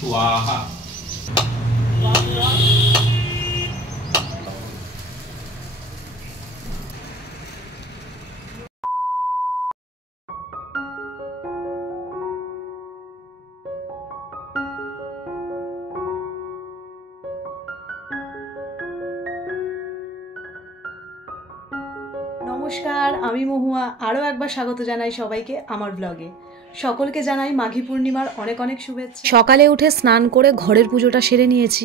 स्वाहा। নমস্কার, আমি মহুয়া আরও একবার স্বাগত জানাই সবাইকে আমার ব্লগে। সকলকে জানাই মাঘী পূর্ণিমার অনেক অনেক শুভেচ্ছা। সকালে উঠে স্নান করে ঘরের পুজোটা সেরে নিয়েছি,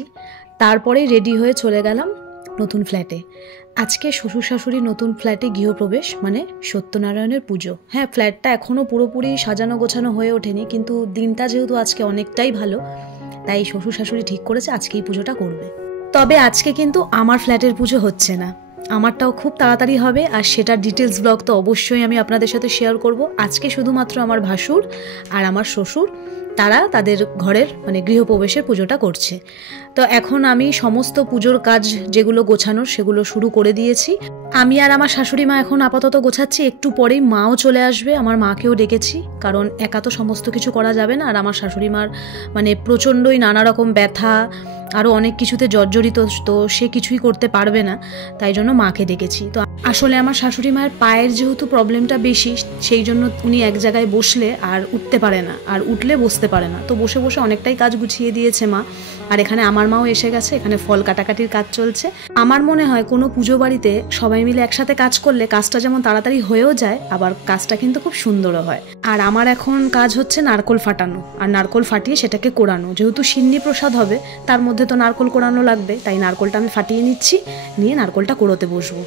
তারপরেই রেডি হয়ে চলে গেলাম নতুন ফ্ল্যাটে। আজকে শ্বশুর শাশুড়ি নতুন ফ্ল্যাটে গৃহপ্রবেশ, মানে সত্যনারায়ণের পুজো। হ্যাঁ, ফ্ল্যাটটা এখনও পুরোপুরি সাজানো গোছানো হয়ে ওঠেনি, কিন্তু দিনটা যেহেতু আজকে অনেকটাই ভালো, তাই শ্বশুর শাশুড়ি ঠিক করেছে আজকেই পুজোটা করবে। তবে আজকে কিন্তু আমার ফ্ল্যাটের পুজো হচ্ছে না, আমারটাও খুব তাড়াতাড়ি হবে, আর সেটার ডিটেলস ব্লগ তো অবশ্যই আমি আপনাদের সাথে শেয়ার করব। আজকে শুধুমাত্র আমার ভাসুর আর আমার শ্বশুর তারা তাদের ঘরের মানে গৃহপ্রবেশের পুজোটা করছে। তো এখন আমি সমস্ত পুজোর কাজ যেগুলো গোছানোর সেগুলো শুরু করে দিয়েছি। আমি আর আমার শাশুড়ি মা এখন আপাতত গোছাচ্ছি, একটু পরেই মাও চলে আসবে, আমার মাকেও ডেকেছি, কারণ একা তো সমস্ত কিছু করা যাবে না। আর আমার শাশুড়ি মার মানে প্রচণ্ডই নানা রকম ব্যথা, আরও অনেক কিছুতে জর্জরিত, তো সে কিছুই করতে পারবে না, তাই জন্য মাকে ডেকেছি। তো আসলে আমার শাশুড়ি মায়ের পায়ের যেহেতু প্রবলেমটা বেশি, সেই জন্য উনি এক জায়গায় বসলে আর উঠতে পারে না, আর উঠলে বসতে পারে না, তো বসে বসে অনেকটাই কাজ গুছিয়ে দিয়েছে মা। আর এখানে আমার মাও এসে গেছে, এখানে ফল কাটাকাটির কাজ চলছে। আমার মনে হয় কোনো পুজো বাড়িতে সবাই মিলে একসাথে কাজ করলে কাজটা যেমন তাড়াতাড়ি হয়েও যায়, আবার কাজটা কিন্তু খুব সুন্দরও হয়। আর আমার এখন কাজ হচ্ছে নারকোল ফাটানো, আর নারকোল ফাটিয়ে সেটাকে কোড়ানো। যেহেতু সিন্নি প্রসাদ হবে, তার মধ্যে তো নারকোল কোড়ানো লাগবে, তাই নারকোলটা আমি ফাটিয়ে নিচ্ছি, নিয়ে নারকোলটা কোড়োতে বসবো।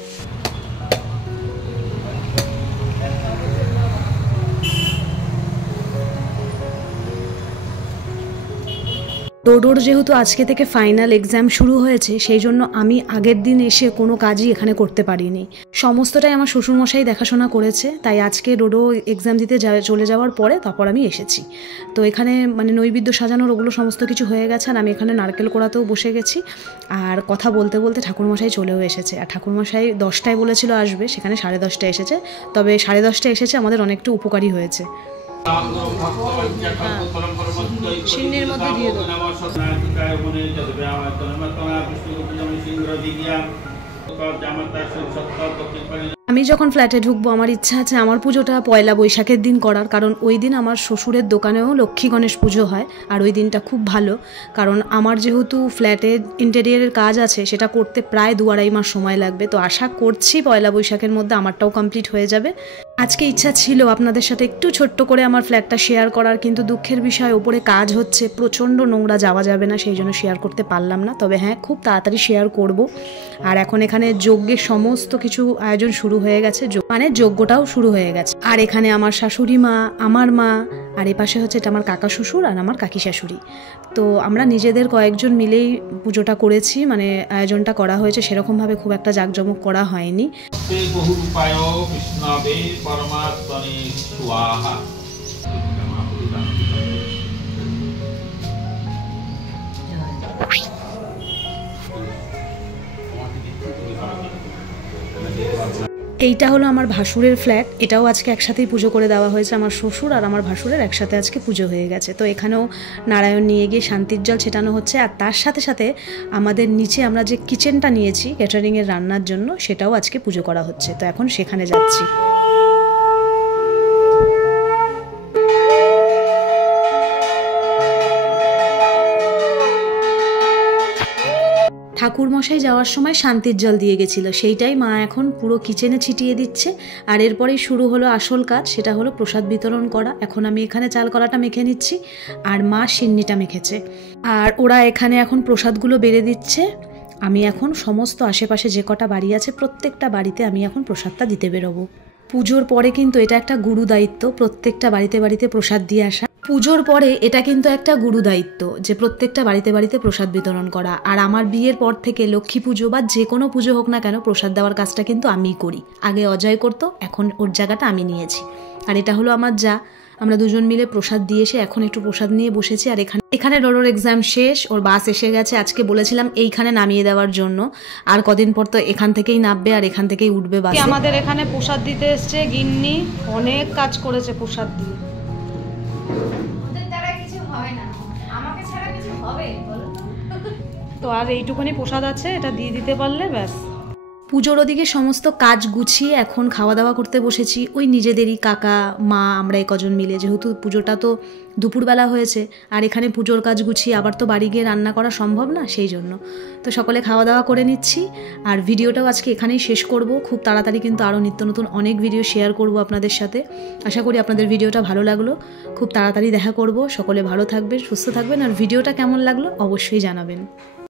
ডোডোর যেহেতু আজকে থেকে ফাইনাল এক্সাম শুরু হয়েছে, সেই জন্য আমি আগের দিন এসে কোনো কাজই এখানে করতে পারিনি। সমস্তটাই আমার শ্বশুরমশাই দেখাশোনা করেছে, তাই আজকে ডোডো এক্সাম দিতে চলে যাওয়ার পরে তারপর আমি এসেছি। তো এখানে মানে নৈবেদ্য সাজানোর ওগুলো সমস্ত কিছু হয়ে গেছে, আর আমি এখানে নারকেল কোড়াতেও বসে গেছি। আর কথা বলতে বলতে ঠাকুরমশাই চলেও এসেছে। আর ঠাকুরমশাই 10টায় বলেছিল আসবে, সেখানে 10:30 এসেছে। তবে 10:30 এসেছে আমাদের অনেকটা উপকারী হয়েছে। সিন্নির মধ্যে দিয়ে দেবো। আমি যখন ফ্ল্যাটে ঢুকবো, আমার ইচ্ছা আছে আমার পুজোটা পয়লা বৈশাখের দিন করার, কারণ ওই দিন আমার শ্বশুরের দোকানেও লক্ষ্মী গণেশ পুজো হয়। আর ওই দিনটা খুব ভালো, কারণ আমার যেহেতু ফ্ল্যাটের ইন্টেরিয়ারের কাজ আছে, সেটা করতে প্রায় 2-2.5 মাস সময় লাগবে। তো আশা করছি পয়লা বৈশাখের মধ্যে আমারটাও কমপ্লিট হয়ে যাবে। আজকে ইচ্ছা ছিল আপনাদের সাথে একটু ছোট্ট করে আমার ফ্ল্যাটটা শেয়ার করার, কিন্তু দুঃখের বিষয় ওপরে কাজ হচ্ছে, প্রচণ্ড নোংরা, যাওয়া যাবে না, সেই জন্য শেয়ার করতে পারলাম না। তবে হ্যাঁ, খুব তাড়াতাড়ি শেয়ার করব। আর এখন এখানে যজ্ঞের সমস্ত কিছু আয়োজন শুরু হয়ে গেছে, মানে যজ্ঞটাও শুরু হয়ে গেছে। আর এখানে আমার শাশুড়ি মা, আমার মা, আর এপাশে হচ্ছে এটা আমার কাকা শ্বশুর আর আমার কাকি শাশুড়ি। তো আমরা নিজেদের কয়েকজন মিলেই পুজোটা করেছি, মানে আয়োজনটা করা হয়েছে, সেরকমভাবে খুব একটা জাঁকজমক করা হয়নি। এইটা হলো আমার ভাসুরের ফ্ল্যাট, এটাও আজকে একসাথেই পুজো করে দেওয়া হয়েছে। আমার শ্বশুর আর আমার ভাসুরের একসাথে আজকে পুজো হয়ে গেছে। তো এখানেও নারায়ণ নিয়ে গিয়ে শান্তির জল ছেটানো হচ্ছে। আর তার সাথে সাথে আমাদের নিচে আমরা যে কিচেনটা নিয়েছি ক্যাটারিংয়ের রান্নার জন্য, সেটাও আজকে পুজো করা হচ্ছে। তো এখন সেখানে যাচ্ছি। ঠাকুরমশাই যাওয়ার সময় শান্তির জল দিয়ে গেছিল, সেইটাই মা এখন পুরো কিচেনে ছিটিয়ে দিচ্ছে। আর এরপরেই শুরু হলো আসল কাজ, সেটা হলো প্রসাদ বিতরণ করা। এখন আমি এখানে চাল কলাটা মেখে নিচ্ছি, আর মা সিন্নিটা মেখেছে। আর ওরা এখানে এখন প্রসাদগুলো বেড়ে দিচ্ছে। আমি এখন সমস্ত আশেপাশে যে কটা বাড়ি আছে, প্রত্যেকটা বাড়িতে আমি এখন প্রসাদটা দিতে বেরোবো। পুজোর পরে কিন্তু এটা একটা গুরু দায়িত্ব, প্রত্যেকটা বাড়িতে বাড়িতে প্রসাদ দিয়ে আসা। পুজোর পরে এটা কিন্তু একটা গুরু দায়িত্ব, যে প্রত্যেকটা বাড়িতে বাড়িতে প্রসাদ বিতরণ করা। আর আমার বিয়ের পর থেকে লক্ষ্মী পুজো বা যে কোনো পুজো হোক না কেন, প্রসাদ দেওয়ার কাজটা কিন্তু আমিই করি। আগে অজয় করতো, এখন ওর জায়গাটা আমি নিয়েছি। আর এটা হলো আমার যা, আমরা দুজন মিলে প্রসাদ দিয়ে এসে এখন একটু প্রসাদ নিয়ে বসেছি। আর এখানে ডোডোর এক্সাম শেষ, ওর বাস এসে গেছে। আজকে বলেছিলাম এইখানে নামিয়ে দেওয়ার জন্য, আর কদিন পর তো এখান থেকেই নামবে আর এখান থেকেই উঠবে বাস। আমাদের এখানে প্রসাদ দিতে এসছে গিন্নি, অনেক কাজ করেছে প্রসাদ দিয়ে। তো আর এইটুকুনি প্রসাদ আছে, এটা দিয়ে দিতে পারলে ব্যাস। পুজোর ওদিকে সমস্ত কাজ গুছিয়ে এখন খাওয়া দাওয়া করতে বসেছি, ওই নিজেদেরই কাকা মা আমরা এই কজন মিলে, যেহেতু পুজোটা তো দুপুরবেলা হয়েছে আর এখানে পুজোর কাজ গুছিয়ে আবার তো বাড়ি গিয়ে রান্না করা সম্ভব না, সেই জন্য তো সকলে খাওয়া দাওয়া করে নিচ্ছি। আর ভিডিওটাও আজকে এখানেই শেষ করব, খুব তাড়াতাড়ি কিন্তু আরও নিত্য নতুন অনেক ভিডিও শেয়ার করব আপনাদের সাথে। আশা করি আপনাদের ভিডিওটা ভালো লাগলো, খুব তাড়াতাড়ি দেখা করব। সকলে ভালো থাকবেন, সুস্থ থাকবেন, আর ভিডিওটা কেমন লাগলো অবশ্যই জানাবেন।